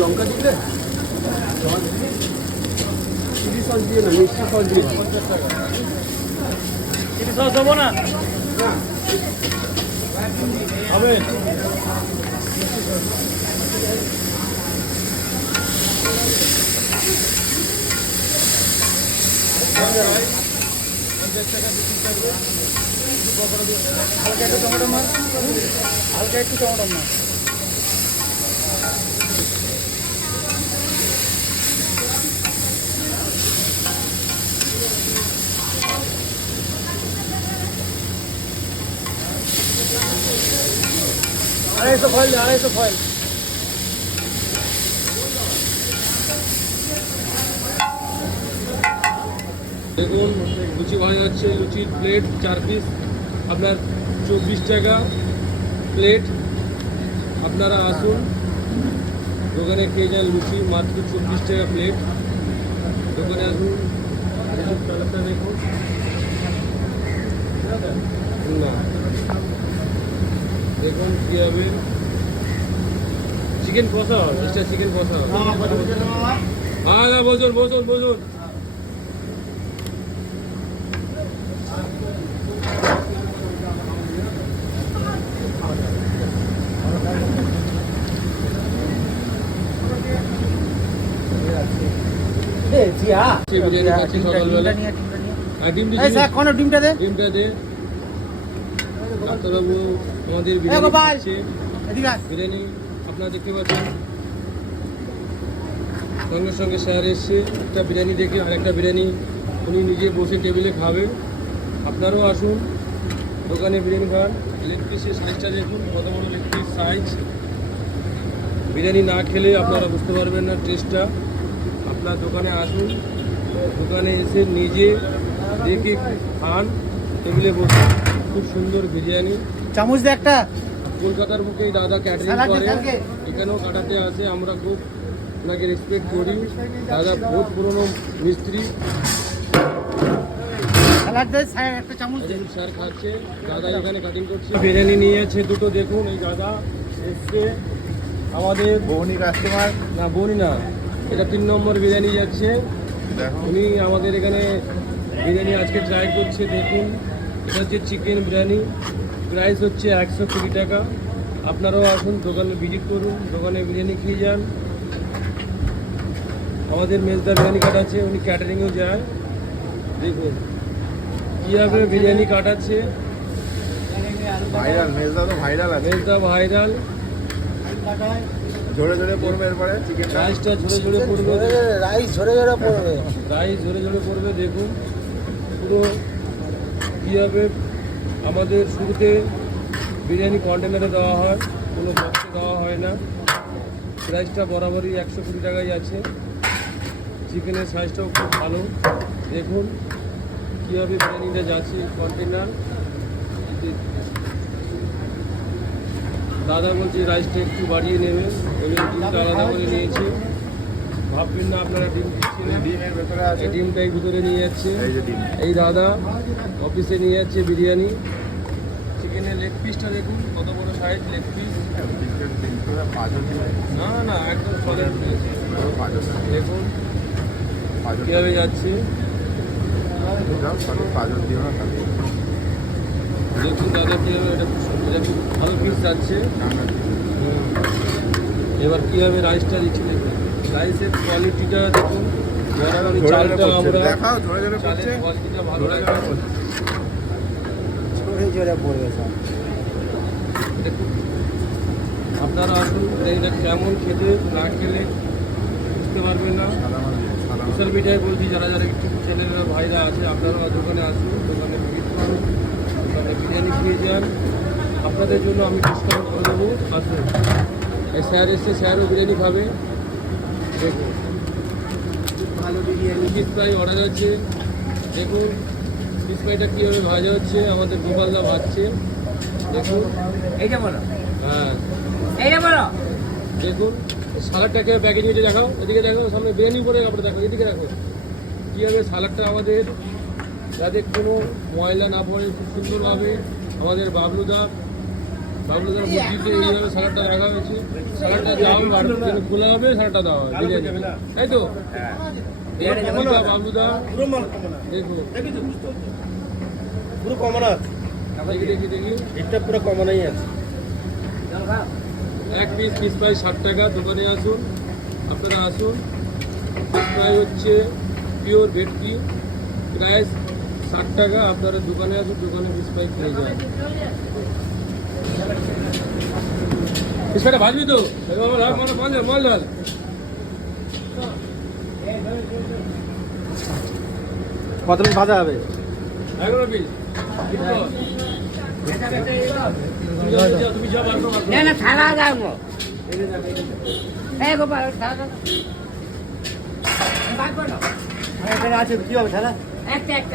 লঙ্কা দিলে 30 সস দিয়ে না, মিষ্টি সস দিয়ে 50 টাকা। 30 সস দেবো না হবে। হালকা একটু টমেটো মাছ, হালকা একটু টমেটো মাছ। আড়াইশো ফয়েল, 250 ফয়েল। দেখুন লুচি ভাজা যাচ্ছে, লুচির প্লেট 4 পিস আপনার 24 টাকা প্লেট। আপনারা আসুন দোকানে খেয়ে যান লুচি, মাত্র 24 টাকা প্লেট। দোকানে আসুন, কালারটা দেখুন না, দেখুন কী হবে। চিকেন কষা, মিস্টার চিকেন কষা। হ্যাঁ না, বসুন বসুন বসুন। ডিমটা দে। ডাক্তারবাবু আমাদের বিরিয়ানি আপনারা দেখতে পাচ্ছেন, সঙ্গে সঙ্গে স্যার এসছে। একটা বিরিয়ানি দেখে আরেকটা বিরিয়ানি উনি নিজে বসে টেবিলে খাবে। আপনারাও আসুন দোকানে বিরিয়ানি খান। লেগ পিসের সাইজটা দেখুন কত বড় লেগ পিস সাইজ। বিরিয়ানি না খেলে আপনারা বুঝতে পারবেন না টেস্টটা। আপনার দোকানে আসুন, দোকানে এসে নিজে দেখে খান, টেবিলে বসে। খুব সুন্দর বিরিয়ানি। চামচ দে একটা। কলকাতার বুকেই দাদা ক্যাটারিং করে, এখানেও কাটাতে আসে। আমরা খুব ওনাকে রেসপেক্ট করি। দাদা বহুত পুরনো মিস্ত্রি। একটা চামচ দে। স্যার খাচ্ছে, দাদা এখানে কাটিং করছে। বিরিয়ানি নিয়ে যাচ্ছে দুটো, দেখুন এই দাদা এসছে আমাদের বৌনি কাস্টমার না, বৌনি না, এটা 3 নম্বর বিরিয়ানি যাচ্ছে। উনি আমাদের এখানে বিরিয়ানি আজকে ট্রাই করছে। দেখুন এটা হচ্ছে চিকেন বিরিয়ানি, প্রাইস হচ্ছে 120 টাকা। আপনারাও আসুন, দোকানে ভিজিট করুন, দোকানে বিরিয়ানি খেয়ে যান। আমাদের মেজদা বিরিয়ানি কাটাচ্ছে, উনি ক্যাটারিংয়েও যায়। দেখুন কীভাবে বিরিয়ানি কাটাচ্ছে। ভাইরাল, মেজদা তো ভাইরাল আছে। মেজদা ভাইরাল। ঝরে ঝরে পড়বে, এরপরে চিকেন রাইসটা ঝরে ঝরে পড়বে, রাইস ঝরে ঝরে পড়বে, রাইস ঝরে ঝরে পড়বে। দেখুন পুরো কীভাবে আমাদের শুরুতে বিরিয়ানি কন্টেনারে দেওয়া হয়, কোনো বক্সে দেওয়া হয় না। প্রাইসটা বরাবরই 120 টাকাই আছে। চিকেনের সাইজটাও খুব ভালো। দেখুন কীভাবে বিরিয়ানিটা যাচ্ছে কন্টেনার। দাদা বলছে রাইসটা একটু বাড়িয়ে নেবে, এবং ডিমটা আলাদা করে নিয়েছে। ভাববেন না আপনারা ডিম দিচ্ছি না। ডিমের ভেতরে আছে এই ডিমটাই ভিতরে নিয়ে যাচ্ছে এই যে ডিম এই দাদা অফিসে নিয়ে যাচ্ছে বিরিয়ানি। চিকেনের লেগ পিসটা দেখুন কত বড় সাইজ লেগ পিস। ডিম করে পাঁচজন ডিম না না একদম সলিড পাঁচজন দেখুন পাঁচজন কীভাবে যাচ্ছে সঠিক পাঁচজন ডিম দেখুন দাদা কীভাবে এটা খুব ভালো পিস যাচ্ছে। এবার কীভাবে রাইসটা দিচ্ছি দেখুন রাইসের কোয়ালিটিটা দেখুন বরাবরই চালটা আমরা দেখাও ধরে ধরে চালের করছে কোয়ালিটিটা ভালো ধরে রাখি। ধরে করছে। জোরে পড়বে স্যার। দেখুন আপনারা আসুন এটা কেমন খেতে না খেলে বুঝতে পারবেন না। সাদা মাছ দিয়ে, সাদা মাছ। সোশ্যাল মিডিয়ায় বলছি যারা যারা একটু ছেলেরা ভাইরা আছে আপনারা দোকানে আসুন দোকানে ভিজিট করুন দোকানে বিরিয়ানি খেয়ে যান। আপনাদের জন্য আমি ডিসকাউন্ট করে দেবো আসুন। এই স্যার এসছে স্যারও বিরিয়ানি খাবে দেখুন ভালো বিরিয়ানি। ফিস ফ্রাই অর্ডার আছে দেখুন ফিস ফ্রাইটা কীভাবে ভাজা হচ্ছে আমাদের গোপালদা ভাজছে দেখুন। এইটা বলো, হ্যাঁ এইটা বলো। দেখুন সালাডটাকে প্যাকেজ নিয়ে দেখাও এদিকে দেখাও সামনে বিরিয়ানি করে তারপরে দেখো এদিকে দেখো কীভাবে সালাডটা আমাদের যাতে কোনো ময়লা না পড়ে খুব সুন্দরভাবে আমাদের বাবলুদার মুরগিকে এইভাবে সালাডটা রাখা হয়েছে। সালাডটা যাও খোলা হবে সালাডটা দেওয়া হয় বিরিয়ানি তাই তো বাবলুদা পুরো মাল কমন দেখো পুরো কমন আছে। দেখি দেখি দেখি এটা পুরো কমনই আছে। এক পিস পিস প্রাইস 60 টাকা। দোকানে আসুন আপনারা আসুন। পিস প্রাইস হচ্ছে পিওর ভেটকি প্রাইস 60 টাকা। আপনারা দোকানে আসুন দোকানে পিস প্রাইস পেয়ে যান। পিস প্রাইসটা ভাজবি তো মাল ঢাল কত মিনিট ভাজা হবে? 11 পিস তুমি যা বার করো না না থালা দাও এই গোপাল থালা দাও এখানে আছে কি হবে থালা? একটা একটা